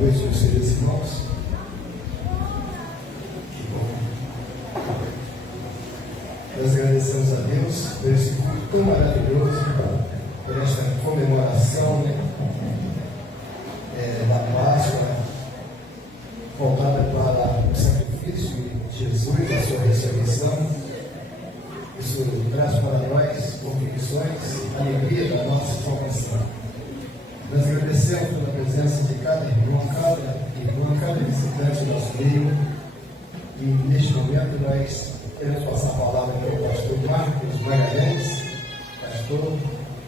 noite, meus queridos irmãos. Que bom. Nós agradecemos a Deus por esse culto tão maravilhoso, por esta comemoração, da Páscoa, voltada para o sacrifício de Jesus, a sua ressurreição. Isso traz para nós convicções, alegria da nossa salvação. Nós agradecemos pela presença de cada irmão, cada visitante do nosso meio. E neste momento nós queremos passar a palavra para o pastor Marcos Magalhães, pastor,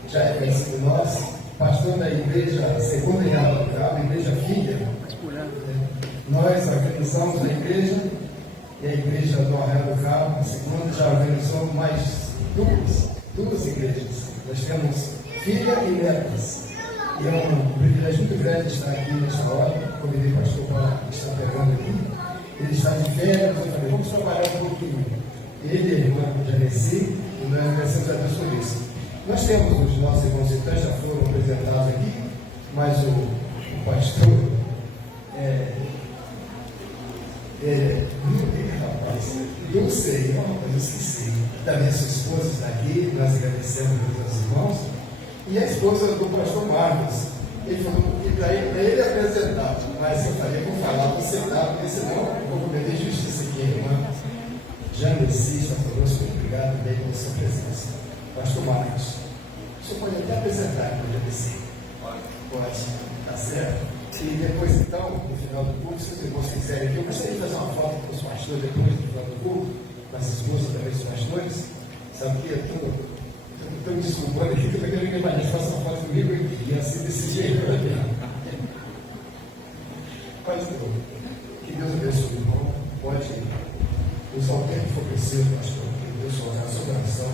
já é conhecido nós, pastor da igreja Segunda Real do Cabo, igreja filha. Nós organizamos a igreja e a igreja do Arraial do Cabo, a segunda, já organizamos mais duas igrejas. Nós temos filha e netas. E é um privilégio muito grande estar aqui nesta hora. Convidei o pastor para estar pregando aqui. Ele está de férias, eu falei, vamos trabalhar um pouquinho. Ele e a irmã Janeci, e nós agradecemos a Deus por isso. Nós temos os nossos irmãos então, já foram apresentados aqui, mas o pastor eu sei, eu esqueci. Também a sua esposa está aqui, nós agradecemos aos irmãos. E a esposa do pastor Marcos, ele falou que para ele apresentar, mas eu falei, vou falar, você dá, porque senão eu vou cometer justiça aqui, irmã. Janeci está conosco, obrigado também pela sua presença. Pastor Marcos, o senhor pode até apresentar aqui para Janeci. Pode, tá certo? E depois, então, no final do culto, se os irmãos quiserem aqui, eu gostaria de fazer uma foto com os pastores depois do final do culto, com as esposas também dos pastores. Sabe que eu estou me desculpando aqui, que eu quero que a Maria faça uma foto comigo e assim desse jeito. Pastor, que Deus abençoe o irmão. Pode usar o tempo que for preciso, pastor, que Deus colocar a sua oração,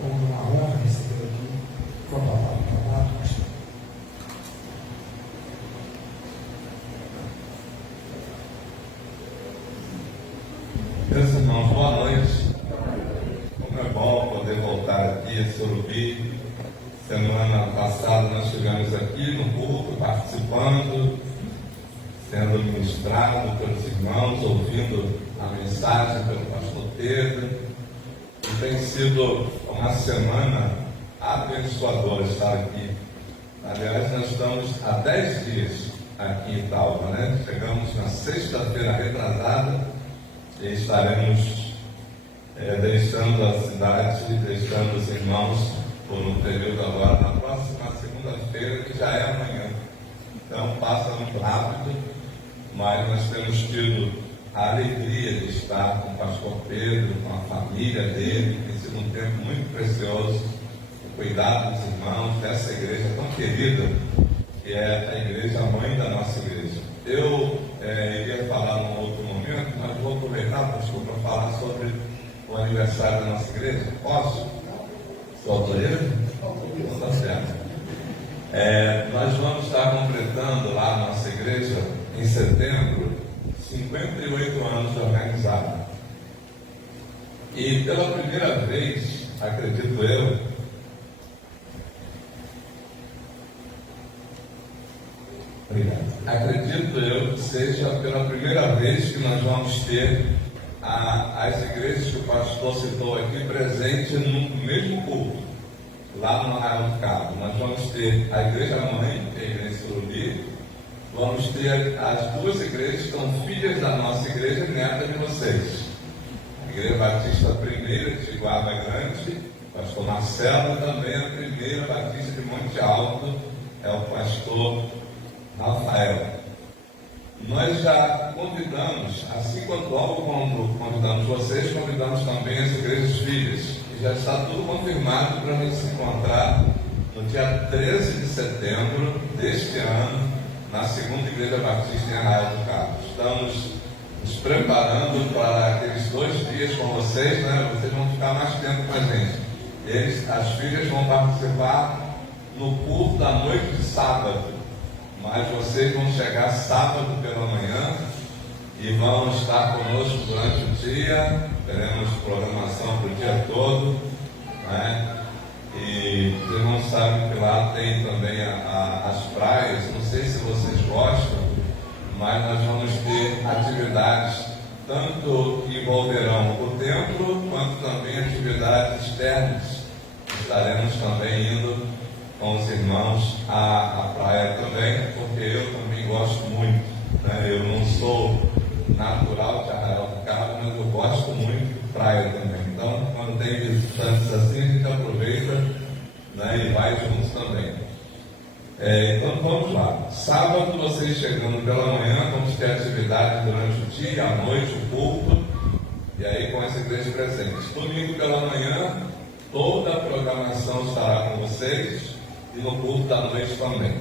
como uma honra receber aqui, com a palavra, pastor. Meus irmãos, boa noite. Como é bom poder voltar aqui a Sorubim. Semana passada nós estivemos aqui no culto, participando, sendo ministrado pelos irmãos, ouvindo a mensagem pelo pastor Pedro. E tem sido uma semana abençoadora estar aqui. Aliás, nós estamos há 10 dias aqui em Itaúba, né? Chegamos na sexta-feira retrasada. E estaremos deixando a cidade, deixando os irmãos por um período agora, na próxima segunda-feira, que já é amanhã. Então passa muito rápido, mas nós temos tido a alegria de estar com o pastor Pedro, com a família dele. Tem sido um tempo muito precioso, o cuidado dos irmãos, dessa igreja tão querida, que é a igreja, a mãe da nossa igreja. Eu iria falar num outro momento, mas vou aproveitar, pastor, para falar sobre o aniversário da nossa igreja. Posso? Sou autorizado? Está certo. Nós vamos estar completando lá na nossa igreja, em setembro, 58 anos de organizada. E pela primeira vez, acredito eu, acredito eu que seja pela primeira vez que nós vamos ter as igrejas que o pastor citou aqui presentes no mesmo culto, lá no Arraial do Cabo. Nós vamos ter a igreja mãe, que é a igreja Sorubim, vamos ter as duas igrejas que são filhas da nossa igreja e netas de vocês. A Igreja Batista Primeira de Guarda Grande, o pastor Marcelo, também a Primeira Batista de Monte Alto, é o pastor Rafael. Nós já convidamos, assim quando convidamos vocês, convidamos também as igrejas filhas. E já está tudo confirmado para a gente se encontrar no dia 13 de setembro deste ano, na segunda Igreja Batista em Arraial do Cabo. Estamos nos preparando para aqueles 2 dias com vocês, né? Vocês vão ficar mais tempo com a gente. As filhas vão participar no culto da noite de sábado. Mas vocês vão chegar sábado pela manhã e vão estar conosco durante o dia. Teremos programação para o dia todo, né? E os irmãos sabem que lá tem também as praias. Não sei se vocês gostam, mas nós vamos ter atividades tanto que envolverão o templo, quanto também atividades externas. Estaremos também indo com os irmãos à praia também, porque eu também gosto muito, né? Eu não sou natural de Arraial do Cabo, mas eu gosto muito de praia também. Então, quando tem visitantes assim, a gente aproveita, né, e vai juntos também. Então vamos lá. Sábado, vocês chegando pela manhã, vamos ter atividade durante o dia, à noite, o culto, e aí com essa igreja presente. Domingo pela manhã, toda a programação estará com vocês, e no culto da noite também.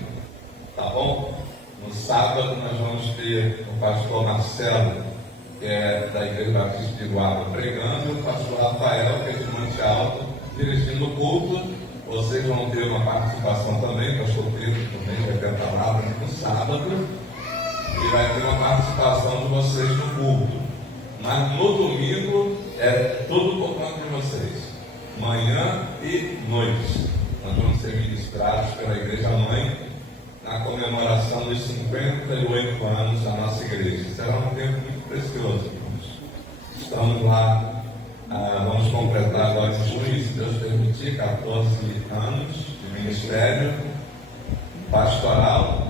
Tá bom? No sábado nós vamos ter o pastor Marcelo, que é da Igreja Batista de Guarda, pregando, e o pastor Rafael, que é de Monte Alto, dirigindo o culto. Vocês vão ter uma participação também, o pastor Pedro também vai ter a palavra no sábado, e vai ter uma participação de vocês no culto. Mas no domingo é tudo por conta de vocês, manhã e noite. Nós vamos ser ministrados pela Igreja Mãe na comemoração dos 58 anos da nossa igreja. Será um tempo muito precioso, irmãos. Estamos lá, vamos completar agora em junho, se Deus permitir, 14 anos de ministério pastoral,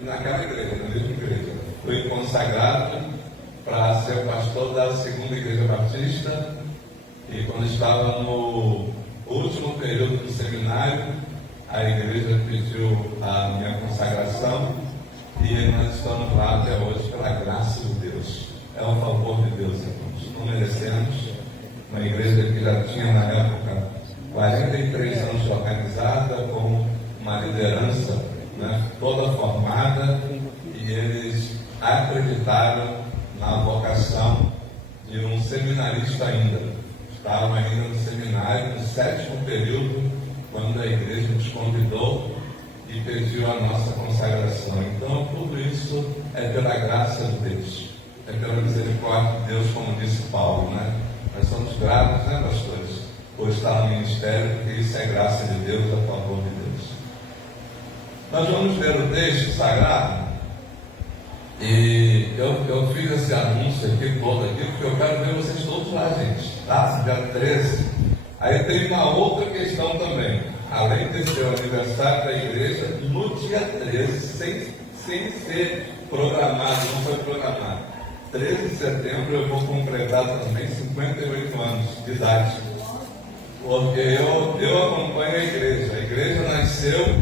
e naquela igreja, na mesma igreja. Fui consagrado para ser pastor da segunda igreja batista, e quando estava no último período do seminário, a igreja pediu a minha consagração, e nós estamos lá até hoje pela graça de Deus. É um favor de Deus, irmãos. Não merecemos. Uma igreja que já tinha na época 43 anos organizada, com uma liderança, né, toda formada, e eles acreditaram na vocação de um seminarista ainda. Estavam ainda no seminário, no 7º período, quando a igreja nos convidou e pediu a nossa consagração. Então, tudo isso é pela graça de Deus, é pela misericórdia de Deus, como disse Paulo, né? Nós somos gratos, né, pastores, por estar no ministério, porque isso é graça de Deus, a favor de Deus. Nós vamos ler o texto sagrado, e eu fiz esse anúncio aqui, todo aqui, porque eu quero ver vocês todos lá, gente, tá? Dia 13. Aí tem uma outra questão também. Além de ser o aniversário da igreja, no dia 13, sem ser programado, não foi programado, 13 de setembro eu vou completar também 58 anos de idade. Porque eu acompanho a igreja. A igreja nasceu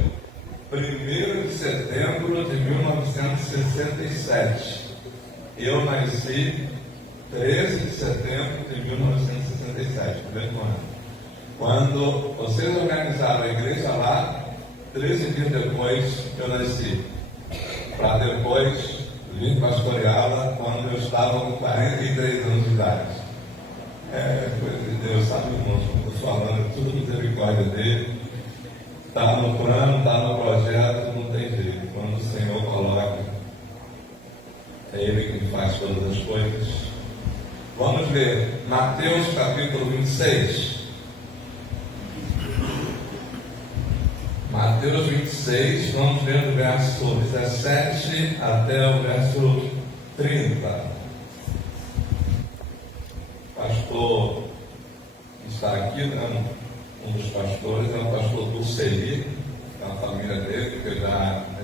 1º de setembro de 1967. Eu nasci 13 de setembro de 1967, no mesmo ano. Quando vocês organizaram a igreja lá, 13 dias depois eu nasci, para depois vir pastoreá-la quando eu estava com 43 anos de idade. Coisa de Deus, sabe, irmãos, como estou falando, tudo misericórdia dele. Está no plano, está no projeto, não tem jeito. Quando o Senhor coloca, é Ele que faz todas as coisas. Vamos ler Mateus capítulo 26. Mateus 26, vamos ler do verso 17 até o verso 30. O pastor que está aqui, né, um dos pastores, é o pastor Dulceli, da família dele, que a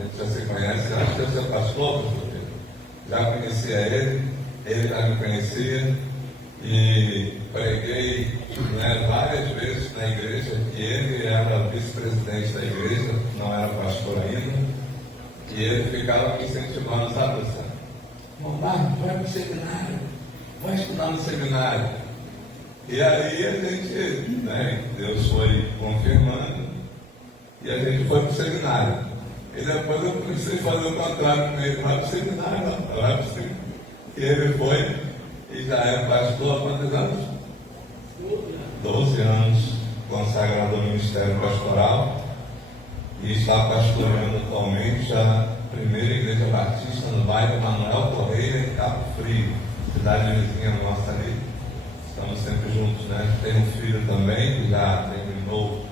gente já se conhece. Acho que deve ser pastor, já conhecia ele já me conhecia, e preguei, né, várias vezes na igreja, que ele era vice-presidente da igreja, não era pastor ainda, e ele ficava me incentivando, sabe, Luciano? Marcos, vai para o seminário, vai estudar no seminário. E aí a gente, né, Deus foi confirmando, e a gente foi para o seminário. E depois eu comecei a fazer o contrário com ele, vai para o seminário, vai para o seminário. E ele foi, e já é pastor há quantos anos? 12 anos, consagrado ao ministério pastoral, e está pastoreando atualmente a primeira igreja batista no bairro Manuel Correia, em Cabo Frio, cidade vizinha nossa ali. Estamos sempre juntos, né? Tem um filho também, que já terminou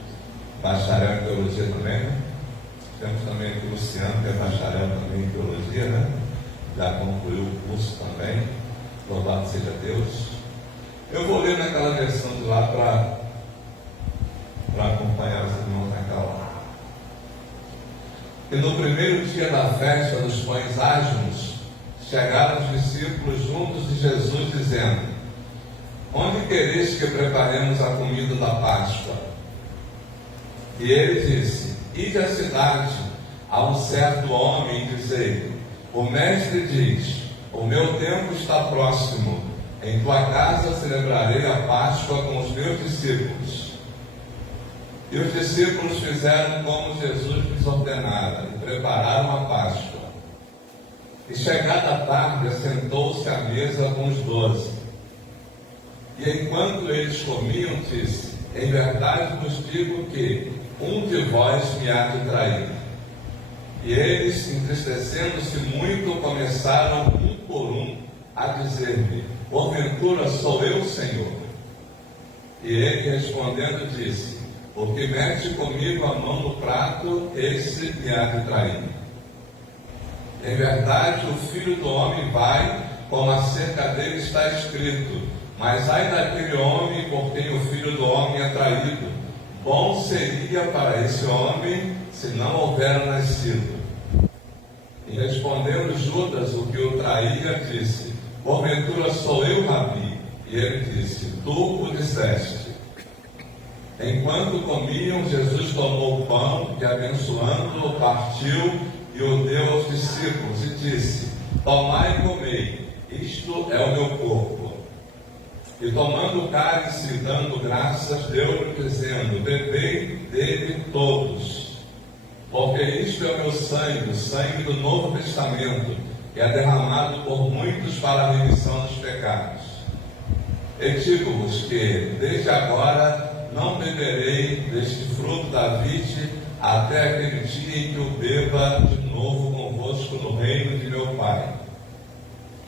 bacharel em teologia também, né? Temos também o Luciano, que é bacharel também em teologia, né? Já concluiu o curso também. Louvado seja Deus. Eu vou ler naquela versão de lá para acompanhar os irmãos naquela hora. E no primeiro dia da festa dos pães asmos, chegaram os discípulos juntos de Jesus, dizendo: onde quereis que preparemos a comida da Páscoa? E ele disse: ide à cidade, a um certo homem, e dizei: o mestre diz, o meu tempo está próximo, em tua casa celebrarei a Páscoa com os meus discípulos. E os discípulos fizeram como Jesus lhes ordenara, e prepararam a Páscoa. E chegada a tarde, assentou-se à mesa com os 12. E enquanto eles comiam, disse: em verdade vos digo que um de vós me há de trair. E eles, entristecendo-se muito, começaram um por um a dizer-lhe: porventura sou eu, Senhor? E ele, respondendo, disse: o que mete comigo a mão no prato, esse me há de trair. Em verdade, o Filho do Homem vai, como acerca dele está escrito, mas ai daquele homem por quem o Filho do Homem é traído. Bom seria para esse homem se não houvera nascido. E respondendo Judas, o que o traía, disse: porventura sou eu, Rabi? E ele disse: tu o disseste. Enquanto comiam, Jesus tomou o pão e, abençoando-o, partiu e o deu aos discípulos e disse: tomai e comei, isto é o meu corpo. E tomando o cálice e dando graças, deu-lhe, dizendo: bebei dele todos, porque isto é o meu sangue, o sangue do Novo Testamento, que é derramado por muitos para a remissão dos pecados. E digo-vos que, desde agora, não beberei deste fruto da vide, até aquele dia em que o beba de novo convosco no reino de meu Pai.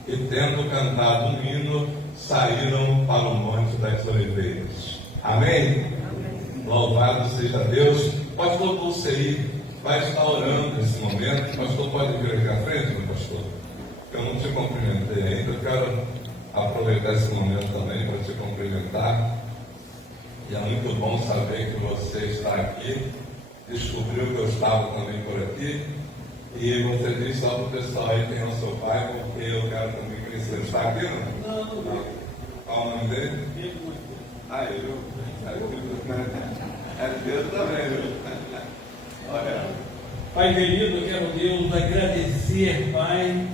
E tendo cantado um hino, saíram para o Monte das Oliveiras. Amém? Amém. Louvado seja Deus. Pastor Dulceí vai estar orando nesse momento. Pastor, pode vir aqui à frente, meu pastor? Eu não te cumprimentei ainda. Eu quero aproveitar esse momento também para te cumprimentar. E é muito bom saber que você está aqui. Descobriu que eu estava também por aqui. E você disse só para o pessoal aí quem é o seu pai, porque eu quero também conhecer. Ele está aqui, não? Não. Qual o nome dele? Eu. É Deus também, viu? Olha. Pai querido, quero, Deus, agradecer, Pai,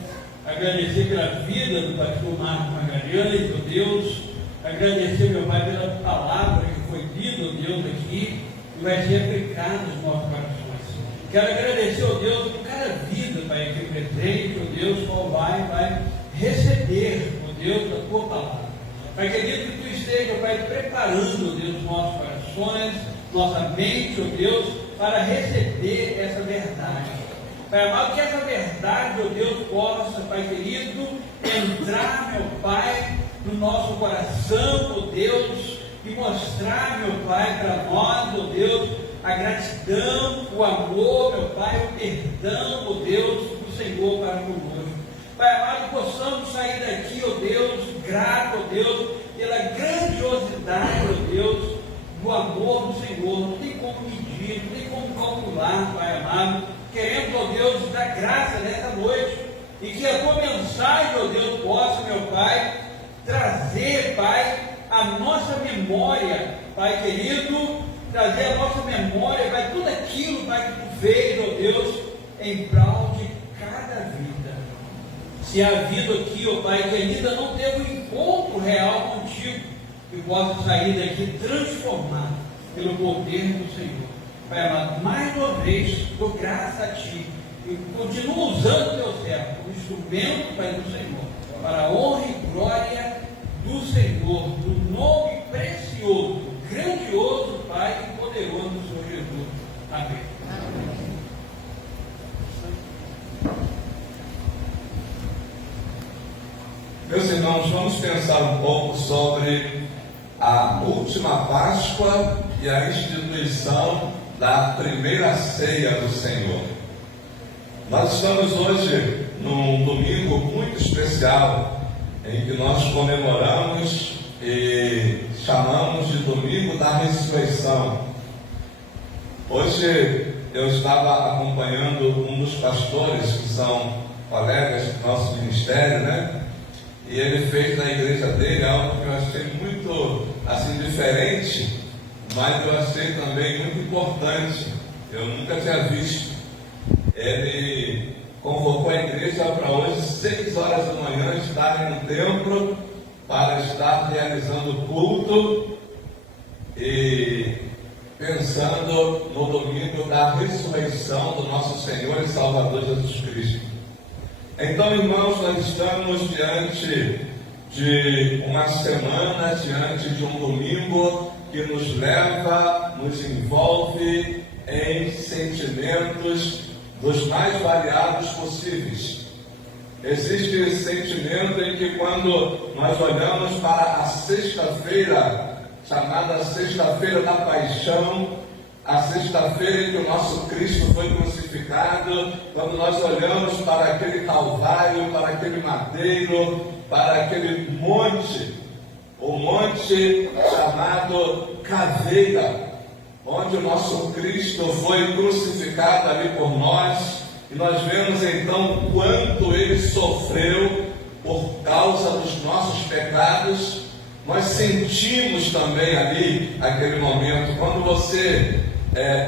agradecer pela vida do pastor Marcos Magalhães, meu Deus, agradecer, meu Pai, pela palavra que foi dita, meu Deus, aqui, e vai ser aplicada nos nossos corações. Quero agradecer, ó Deus, por cada vida, Pai, aqui presente, ó Deus, qual vai receber, ó Deus, a tua palavra. Pai querido, que tu esteja, Pai, preparando, ó Deus, os nossos corações, nossa mente, ó Deus, para receber essa verdade. Pai amado, que essa verdade, ó Deus, possa, Pai querido, entrar, meu Pai, no nosso coração, ó Deus, e mostrar, meu Pai, para nós, ó Deus, a gratidão, o amor, meu Pai, o perdão, ó Deus, do Senhor para conosco. Pai amado, possamos sair daqui, ó Deus, grato, ó Deus, pela grandiosidade, ó Deus, do amor do Senhor. Não tem como medir, não tem como calcular, Pai amado. Queremos, ó Deus, dar graça nessa noite, e que a tua mensagem, ó Deus, possa, meu Pai, trazer, Pai, a nossa memória, Pai querido, trazer a nossa memória, Pai, tudo aquilo, Pai, que tu fez, ó Deus, em prol de cada vida. Se há vida aqui, ó Pai, que ainda não teve um encontro real contigo, que possa sair daqui transformado pelo poder do Senhor. Pai amado, mais uma vez, dou graça a Ti, e continuo usando o Teu servo como instrumento, Pai, do Senhor, para a honra e glória do Senhor, do nome precioso, grandioso, Pai, e poderoso do Senhor Jesus. Amém. Amém. Meus irmãos, vamos pensar um pouco sobre a última Páscoa e a instituição da primeira ceia do Senhor. Nós estamos hoje num domingo muito especial, em que nós comemoramos e chamamos de Domingo da Ressurreição. Hoje eu estava acompanhando um dos pastores, que são colegas do nosso ministério, né? E ele fez na igreja dele algo que eu achei muito assim diferente, mas eu achei também muito importante. Eu nunca tinha visto. Ele convocou a igreja para hoje, 6 horas da manhã, estarem no templo para estar realizando o culto e pensando no domingo da ressurreição do nosso Senhor e Salvador Jesus Cristo. Então, irmãos, nós estamos diante de uma semana, diante de um domingo que nos leva, nos envolve em sentimentos dos mais variados possíveis. Existe sentimento em que, quando nós olhamos para a sexta-feira, chamada Sexta-feira da Paixão, a sexta-feira em que o nosso Cristo foi crucificado, quando nós olhamos para aquele Calvário, para aquele madeiro, para aquele monte, o monte chamado Caveira, onde o nosso Cristo foi crucificado ali por nós, e nós vemos então quanto ele sofreu por causa dos nossos pecados. Nós sentimos também ali aquele momento. Quando você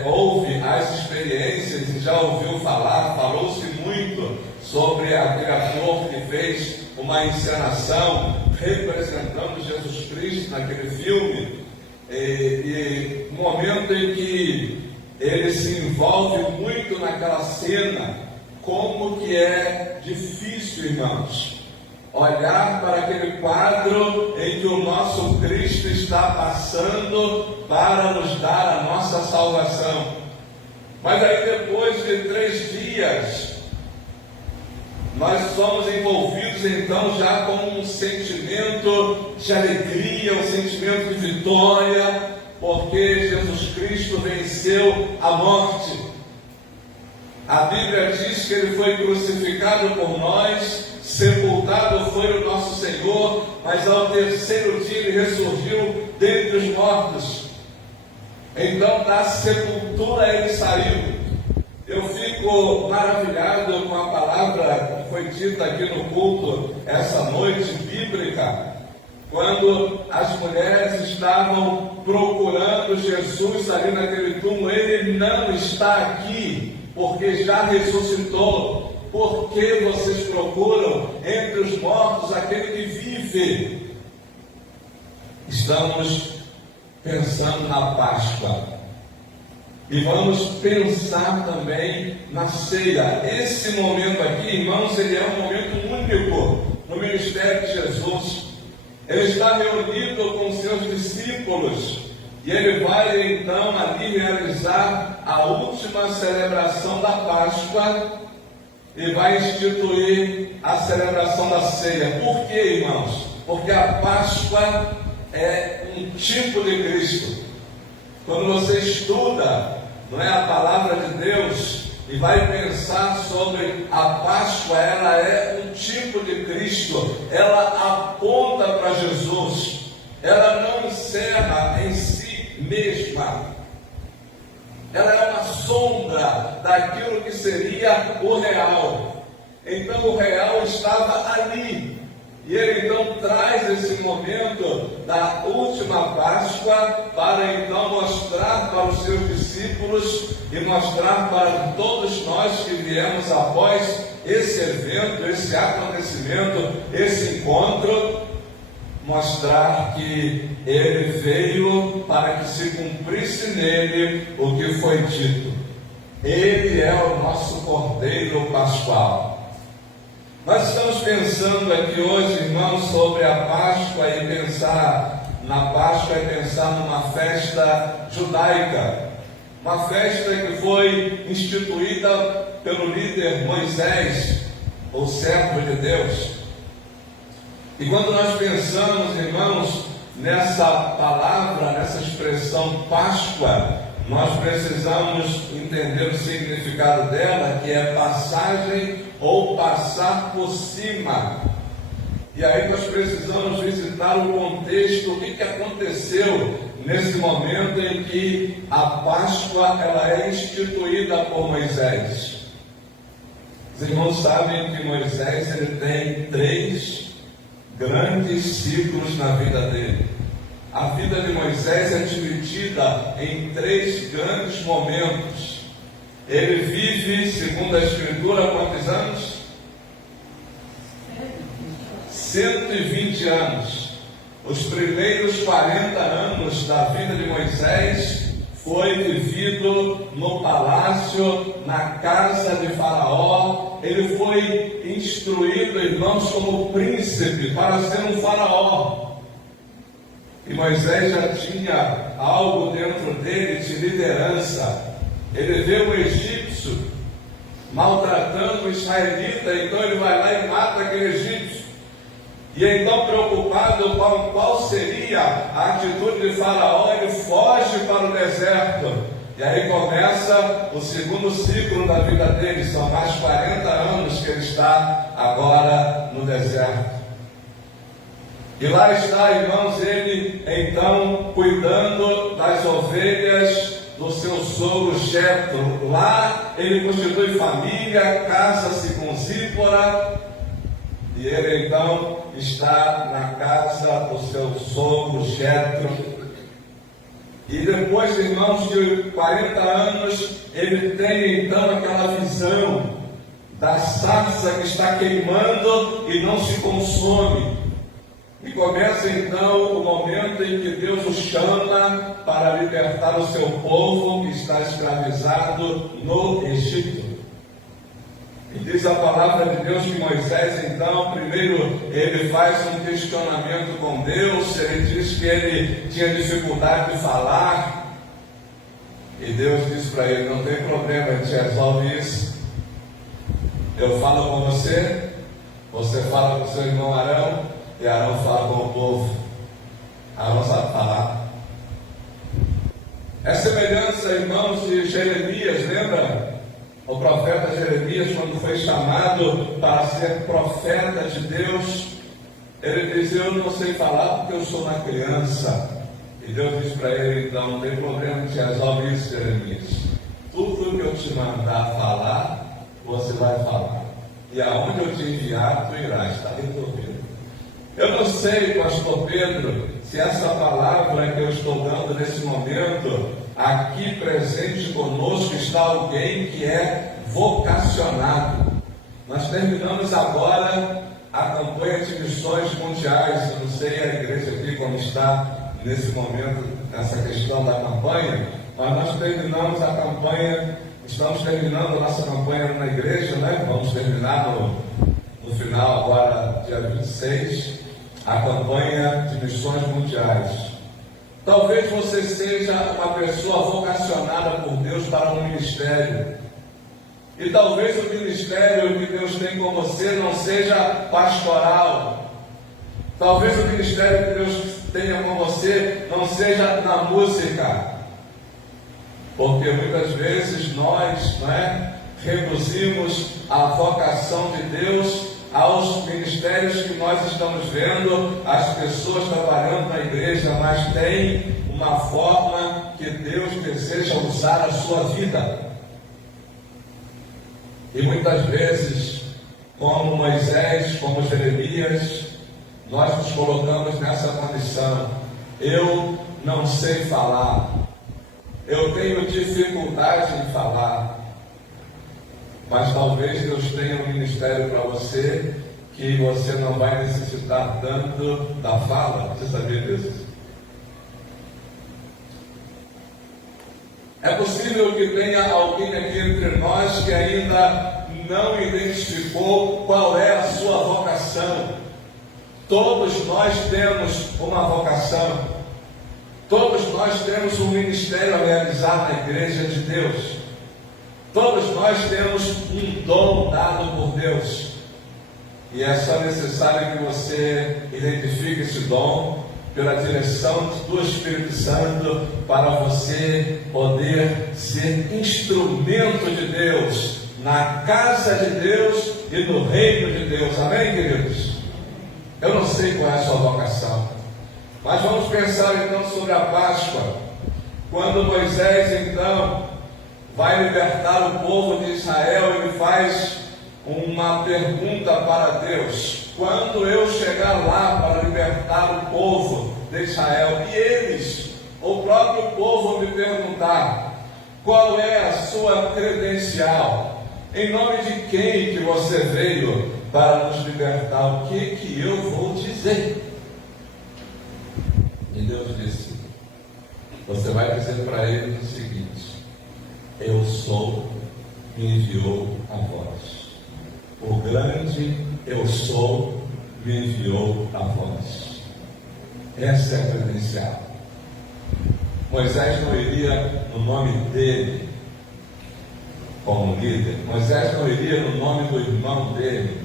ouve as experiências e já ouviu falar, falou-se muito sobre aquele ator que fez uma encenação representando Jesus Cristo naquele filme, e no momento em que ele se envolve muito naquela cena, como que é difícil, irmãos, olhar para aquele quadro em que o nosso Cristo está passando para nos dar a nossa salvação. Mas aí, depois de 3 dias, nós somos envolvidos então já com um sentimento de alegria, um sentimento de vitória, porque Jesus Cristo venceu a morte. A Bíblia diz que ele foi crucificado por nós, sepultado foi o nosso Senhor, mas ao 3º dia ele ressurgiu dentre os mortos. Então da sepultura ele saiu. Eu fico maravilhado com a palavra que foi dita aqui no culto essa noite bíblica, quando as mulheres estavam procurando Jesus ali naquele túmulo. Ele não está aqui, porque já ressuscitou. Por que vocês procuram entre os mortos aquele que vive? Estamos pensando na Páscoa. E vamos pensar também na ceia. Esse momento aqui, irmãos, ele é um momento único no ministério de Jesus. Ele está reunido com seus discípulos e ele vai então ali realizar a última celebração da Páscoa e vai instituir a celebração da ceia. Por quê, irmãos? Porque a Páscoa é um tipo de Cristo. Quando você estuda, não é, a palavra de Deus e vai pensar sobre a Páscoa, ela é um tipo de Cristo, ela aponta para Jesus, ela não encerra em si mesma, ela é uma sombra daquilo que seria o real. Então o real estava ali, e ele então traz esse momento da última Páscoa para então mostrar para os seus discípulos e mostrar para todos nós que viemos após esse evento, esse acontecimento, esse encontro, mostrar que ele veio para que se cumprisse nele o que foi dito. Ele é o nosso Cordeiro Pascual. Nós estamos pensando aqui hoje, irmãos, sobre a Páscoa, e pensar na Páscoa é pensar numa festa judaica, uma festa que foi instituída pelo líder Moisés, o servo de Deus. E quando nós pensamos, irmãos, nessa palavra, nessa expressão Páscoa, nós precisamos entender o significado dela, que é passagem ou passar por cima. E aí nós precisamos visitar o contexto, o que aconteceu nesse momento em que a Páscoa ela é instituída por Moisés. Os irmãos sabem que Moisés ele tem 3 grandes ciclos na vida dele. A vida de Moisés é dividida em 3 grandes momentos. Ele vive, segundo a Escritura, quantos anos? 120 anos. Os primeiros 40 anos da vida de Moisés foi vivido no palácio, na casa de Faraó. Ele foi instruído, irmãos, como príncipe para ser um faraó. E Moisés já tinha algo dentro dele de liderança. Ele vê o egípcio maltratando o israelita, então ele vai lá e mata aquele egípcio. E então, preocupado com qual seria a atitude de Faraó, ele foge para o deserto. E aí começa o segundo ciclo da vida dele. São mais 40 anos que ele está agora no deserto. E lá está, irmãos, ele então cuidando das ovelhas do seu sogro Jetro. Lá ele constitui família, casa-se com Zípora. E ele então está na casa do seu sogro Jetro. E depois, irmãos, de 40 anos, ele tem então aquela visão da sarça que está queimando e não se consome. E começa então o momento em que Deus o chama para libertar o seu povo que está escravizado no Egito. E diz a palavra de Deus que Moisés então, primeiro ele faz um questionamento com Deus. Ele diz que ele tinha dificuldade de falar. E Deus diz para ele: não tem problema, a gente resolve isso. Eu falo com você, você fala com seu irmão Arão, e Arão fala com o povo. Arão sabe falar. É semelhança, irmãos, de Jeremias, lembra? O profeta Jeremias, quando foi chamado para ser profeta de Deus, ele dizia: eu não sei falar porque eu sou uma criança. E Deus disse para ele: então não tem problema, a gente resolve isso, Jeremias. Tudo que eu te mandar falar, você vai falar. E aonde eu te enviar, tu irás. Está resolvido. Eu não sei, pastor Pedro, se essa palavra que eu estou dando nesse momento, aqui presente conosco, está alguém que é vocacionado. Nós terminamos agora a campanha de missões mundiais. Eu não sei a igreja aqui como está nesse momento, nessa questão da campanha, mas nós terminamos a campanha, estamos terminando a nossa campanha na igreja, né? Vamos terminar no final agora, dia 26, a campanha de missões mundiais. Talvez você seja uma pessoa vocacionada por Deus para um ministério. E talvez o ministério que Deus tem com você não seja pastoral. Talvez o ministério que Deus tenha com você não seja na música. Porque muitas vezes nós, reduzimos a vocação de Deus aos ministérios que nós estamos vendo, as pessoas trabalhando na igreja, mas tem uma forma que Deus deseja usar a sua vida. E muitas vezes, como Moisés, como Jeremias, nós nos colocamos nessa condição: eu não sei falar, eu tenho dificuldade em falar. Mas talvez Deus tenha um ministério para você que você não vai necessitar tanto da fala. Você sabia disso? É possível que tenha alguém aqui entre nós que ainda não identificou qual é a sua vocação. Todos nós temos uma vocação. Todos nós temos um ministério a realizar na igreja de Deus. Todos nós temos um dom dado por Deus. E é só necessário que você identifique esse dom pela direção do Espírito Santo, para você poder ser instrumento de Deus, na casa de Deus e no reino de Deus. Amém, queridos? Eu não sei qual é a sua vocação, mas vamos pensar então sobre a Páscoa. Quando Moisés então vai libertar o povo de Israel, ele faz uma pergunta para Deus: quando eu chegar lá para libertar o povo de Israel, e eles, o próprio povo, me perguntar qual é a sua credencial, em nome de quem que você veio para nos libertar, o que eu vou dizer? E Deus disse: você vai dizer para ele o seguinte: eu sou, me enviou a vós. O grande eu sou me enviou a vós. Essa é a credencial. Moisés não iria no nome dele como líder. Moisés não iria no nome do irmão dele,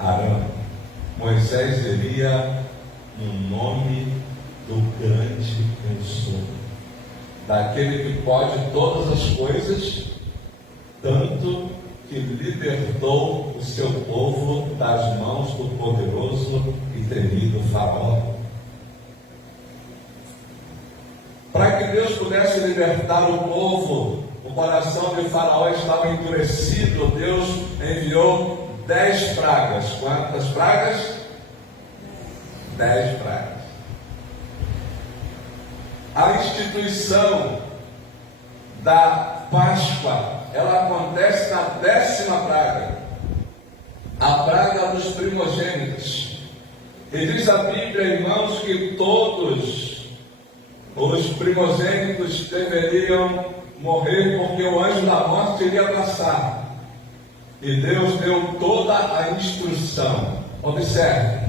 Arão. Moisés iria no nome do grande eu sou, daquele que pode todas as coisas, tanto que libertou o seu povo das mãos do poderoso e temido Faraó. Para que Deus pudesse libertar o povo, o coração de Faraó estava endurecido. Deus enviou 10 pragas. Quantas pragas? 10 pragas. A instituição da Páscoa, ela acontece na 10ª praga, a praga dos primogênitos. E diz a Bíblia, irmãos, que todos os primogênitos deveriam morrer, porque o anjo da morte iria passar. E Deus deu toda a instrução. Observe,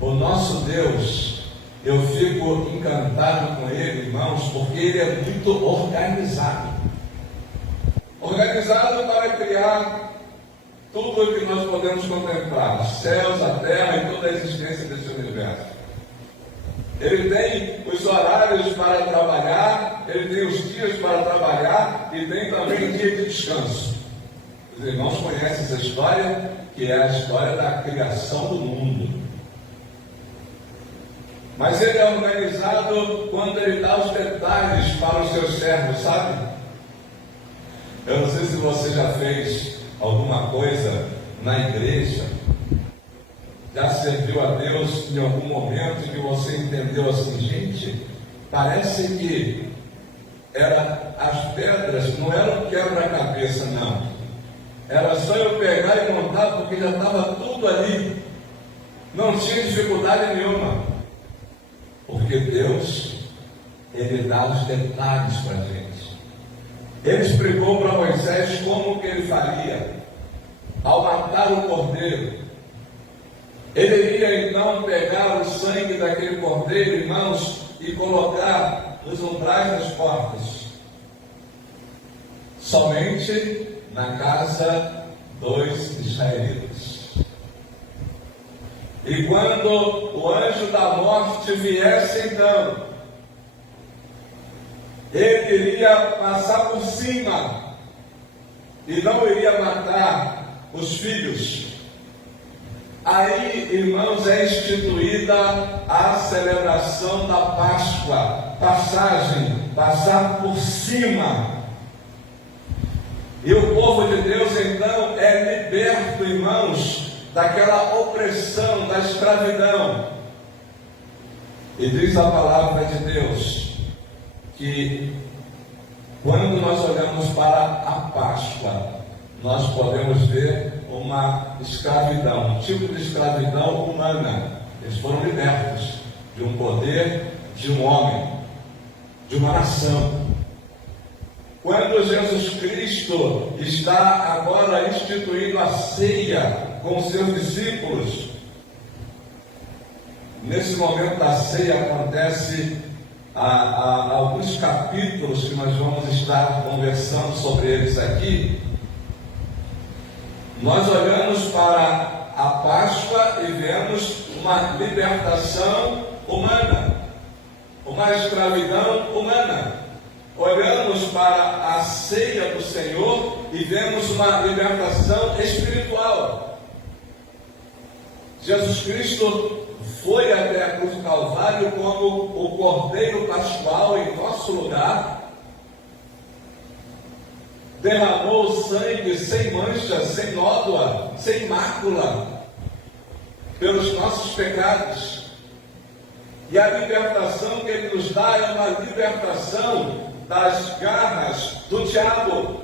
o nosso Deus, eu fico encantado com Ele, irmãos, porque Ele é muito organizado. Organizado para criar tudo o que nós podemos contemplar, os céus, a terra e toda a existência desse universo. Ele tem os horários para trabalhar, ele tem os dias para trabalhar e tem também dia de descanso. Os irmãos conhecem essa história, que é a história da criação do mundo. Mas ele é organizado quando ele dá os detalhes para os seus servos, sabe? Eu não sei se você já fez alguma coisa na igreja, já serviu a Deus em algum momento que você entendeu assim: gente, parece que as pedras não eram quebra-cabeça, não. Era só eu pegar e montar, porque já estava tudo ali. Não tinha dificuldade nenhuma. Porque Deus, Ele dá os detalhes para a gente. Ele explicou para Moisés como que ele faria ao matar o cordeiro. Ele iria então pegar o sangue daquele cordeiro, irmãos, e colocar nos umbrais das portas. Somente na casa dos israelitas. E quando o anjo da morte viesse então, ele iria passar por cima e não iria matar os filhos. Aí, irmãos, é instituída a celebração da Páscoa, passar por cima. E o povo de Deus então é liberto, irmãos, daquela opressão, da escravidão. E diz a palavra de Deus que quando nós olhamos para a Páscoa, nós podemos ver uma escravidão, um tipo de escravidão humana. Eles foram libertos de um poder, de um homem, de uma nação. Quando Jesus Cristo está agora instituindo a ceia com os seus discípulos, nesse momento da ceia acontece alguns capítulos que nós vamos estar conversando sobre eles aqui. Nós olhamos para a Páscoa e vemos uma libertação, humana, uma escravidão humana. Olhamos para a ceia do Senhor e vemos uma libertação espiritual. Jesus Cristo foi até a cruz do Calvário como o Cordeiro Pascual em nosso lugar, derramou o sangue sem mancha, sem nódoa, sem mácula, pelos nossos pecados. E a libertação que Ele nos dá é uma libertação das garras do diabo.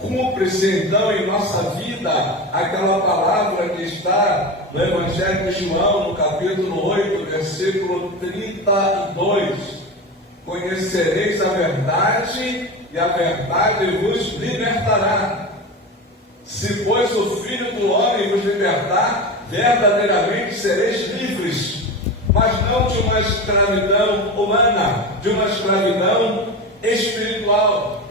Cumpre-se então em nossa vida aquela palavra que está no Evangelho de João, no capítulo 8, versículo 32. Conhecereis a verdade e a verdade vos libertará. Se, pois, o Filho do Homem vos libertar, verdadeiramente sereis livres, mas não de uma escravidão humana, de uma escravidão espiritual.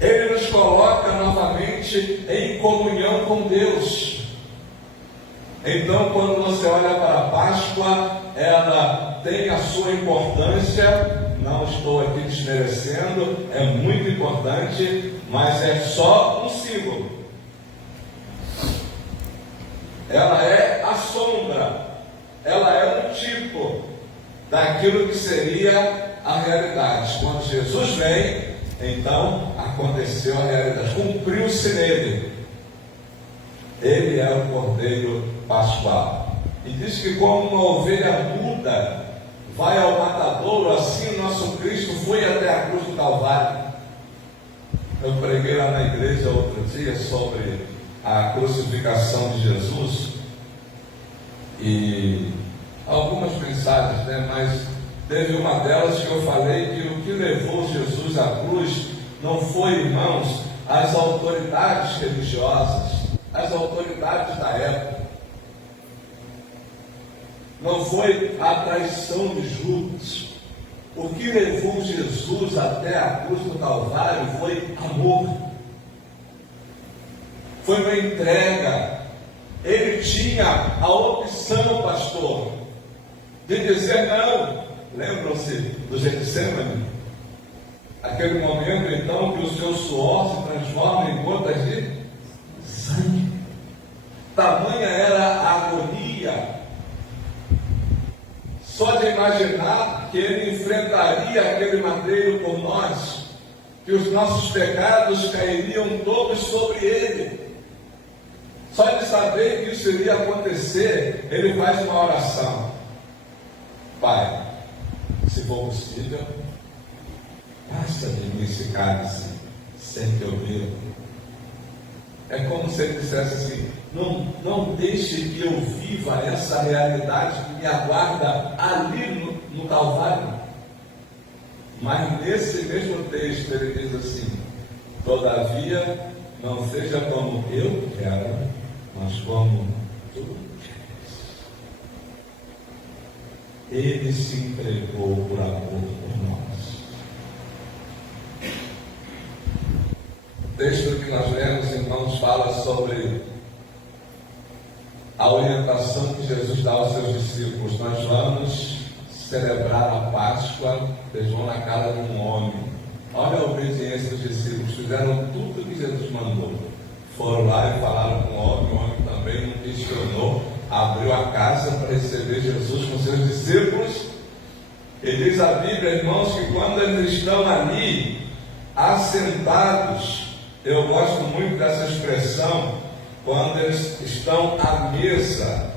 Ele nos coloca novamente em comunhão com Deus. Então, quando você olha para a Páscoa, ela tem a sua importância. Não estou aqui desmerecendo, é muito importante, mas é só um símbolo. Ela é a sombra, ela é um tipo daquilo que seria a realidade. Quando Jesus vem, então aconteceu a realidade, cumpriu-se nele. Ele é o Cordeiro Pascual. E diz que como uma ovelha muda vai ao matadouro, assim o nosso Cristo foi até a cruz do Calvário. Eu preguei lá na igreja outro dia sobre a crucificação de Jesus e algumas mensagens, mas teve uma delas que eu falei que o que levou Jesus à cruz não foi, irmãos, as autoridades religiosas, as autoridades da época. Não foi a traição de Judas. O que levou Jesus até a cruz do Calvário foi amor. Foi uma entrega. Ele tinha a opção, pastor, de dizer não. Lembram-se do Getsemane? Aquele momento, então, que o seu suor se transforma em gotas de sangue. Tamanha era a agonia. Só de imaginar que Ele enfrentaria aquele madeiro por nós, que os nossos pecados cairiam todos sobre Ele. Só de saber que isso iria acontecer, Ele faz uma oração. Pai, se for possível, passa de mim esse cálice, sem que eu beba. É como se Ele dissesse assim, não deixe que eu viva essa realidade que me aguarda ali no Calvário. Mas nesse mesmo texto ele diz assim, todavia não seja como eu quero, mas como tu queres. Ele se entregou por amor por nós. O texto que nós lemos, irmãos, fala sobre a orientação que Jesus dá aos seus discípulos. Nós vamos celebrar a Páscoa, eles vão na casa de um homem. Olha a obediência dos discípulos, fizeram tudo o que Jesus mandou. Foram lá e falaram com o homem também não questionou, abriu a casa para receber Jesus com seus discípulos. E diz a Bíblia, irmãos, que quando eles estão ali, assentados, eu gosto muito dessa expressão, quando eles estão à mesa,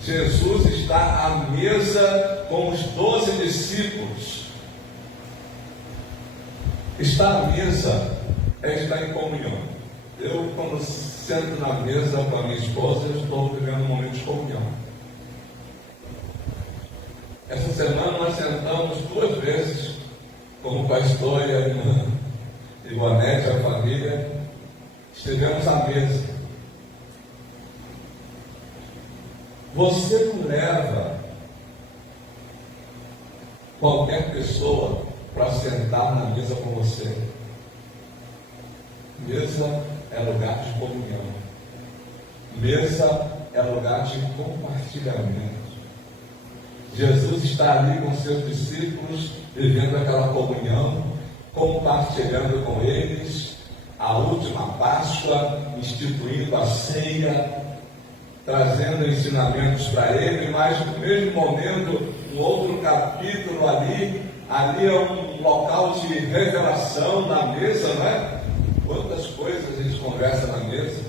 Jesus está à mesa com os 12 discípulos. Estar à mesa é estar em comunhão. Eu, quando sento na mesa com a minha esposa, eu estou vivendo um momento de comunhão. Essa semana nós sentamos 2 vezes, como o pastor e a irmã Ivonete, a família, estivemos à mesa. Você não leva qualquer pessoa para sentar na mesa com você. Mesa é lugar de comunhão. Mesa é lugar de compartilhamento. Jesus está ali com seus discípulos, vivendo aquela comunhão, compartilhando com eles a última Páscoa, instituindo a ceia, trazendo ensinamentos para ele, mas no mesmo momento, um outro capítulo ali é um local de revelação na mesa, né? Quantas coisas a gente conversa na mesa,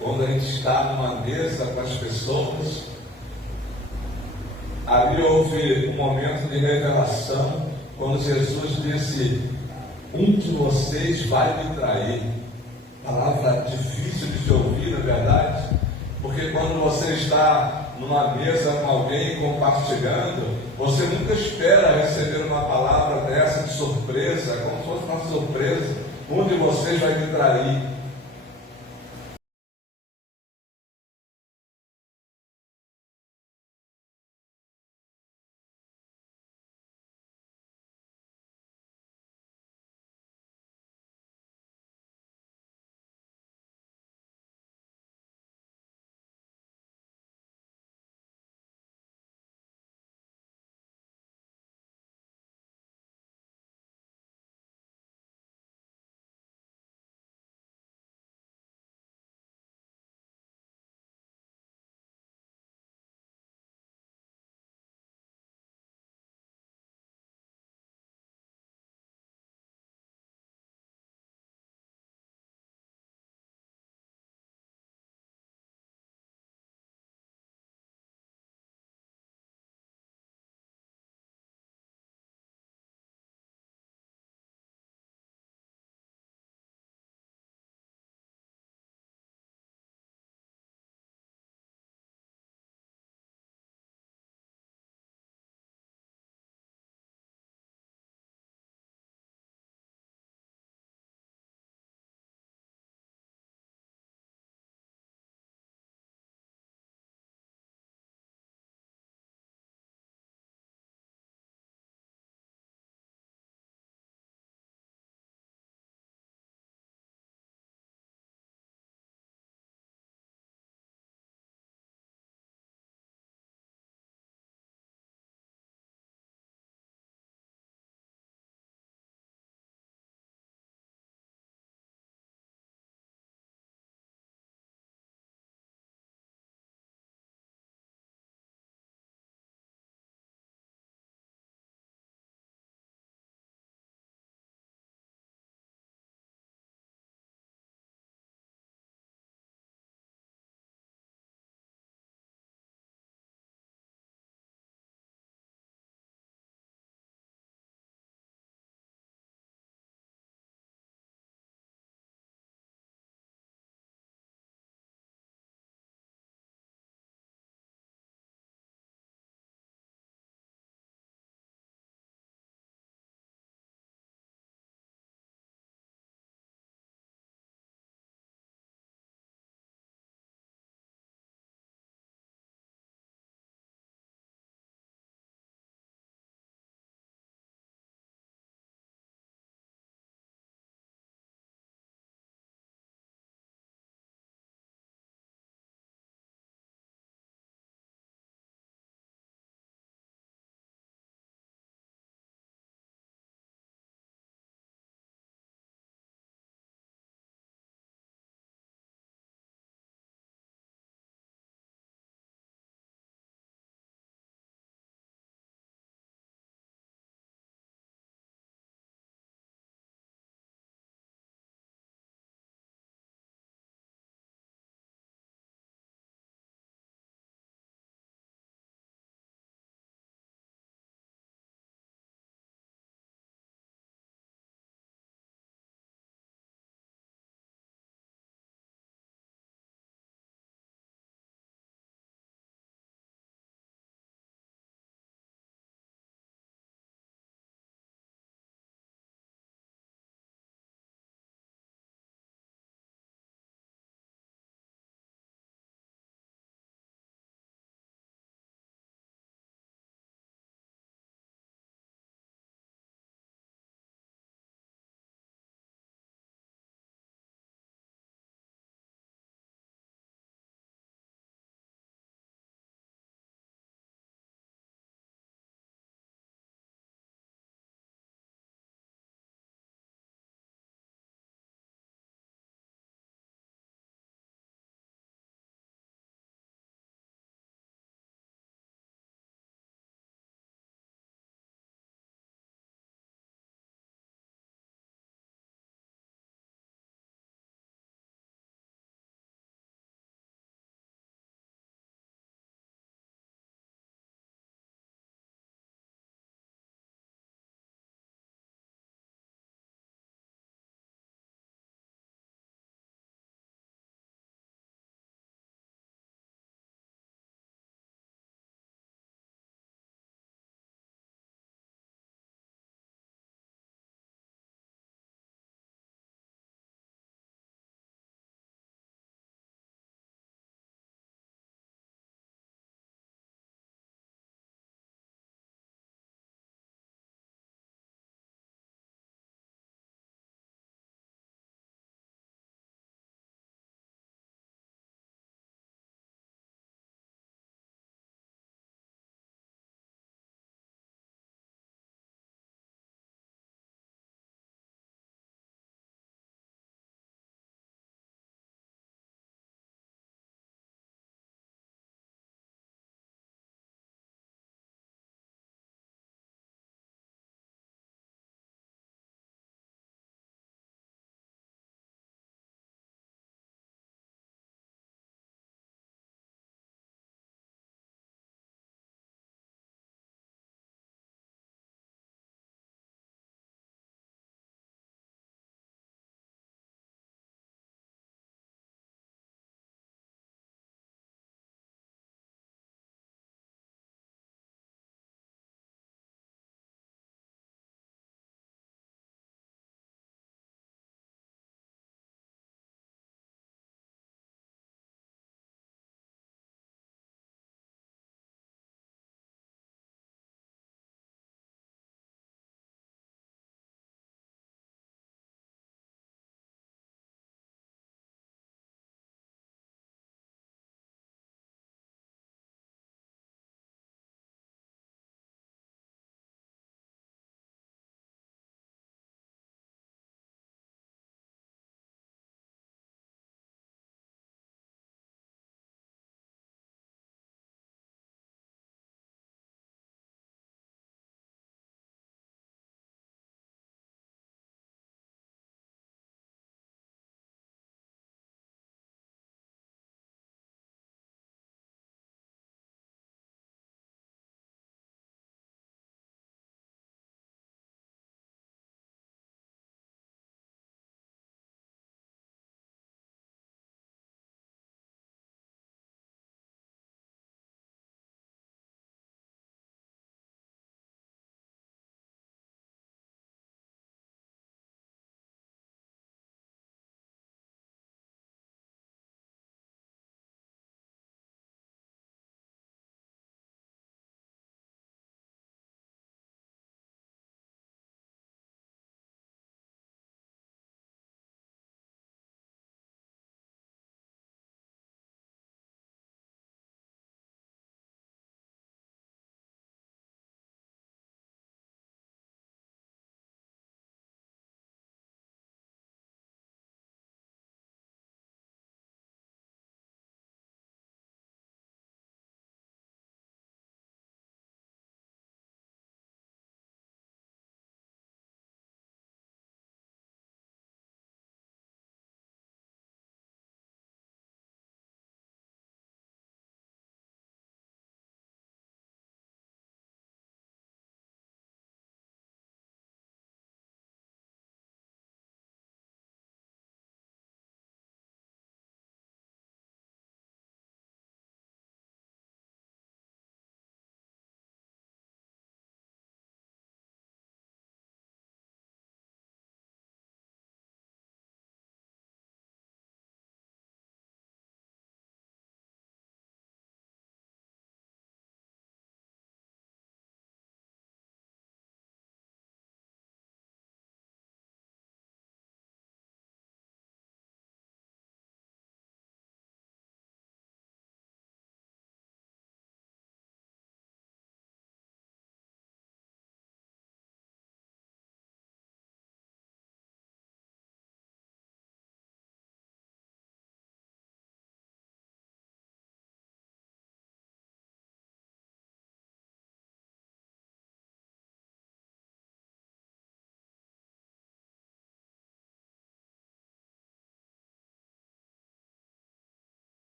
quando a gente está numa mesa com as pessoas. Ali houve um momento de revelação, quando Jesus disse: um de vocês vai me trair. Palavra difícil de se ouvir, na verdade, porque quando você está numa mesa com alguém compartilhando, você nunca espera receber uma palavra dessa de surpresa, como se fosse uma surpresa. Um de vocês vai me trair.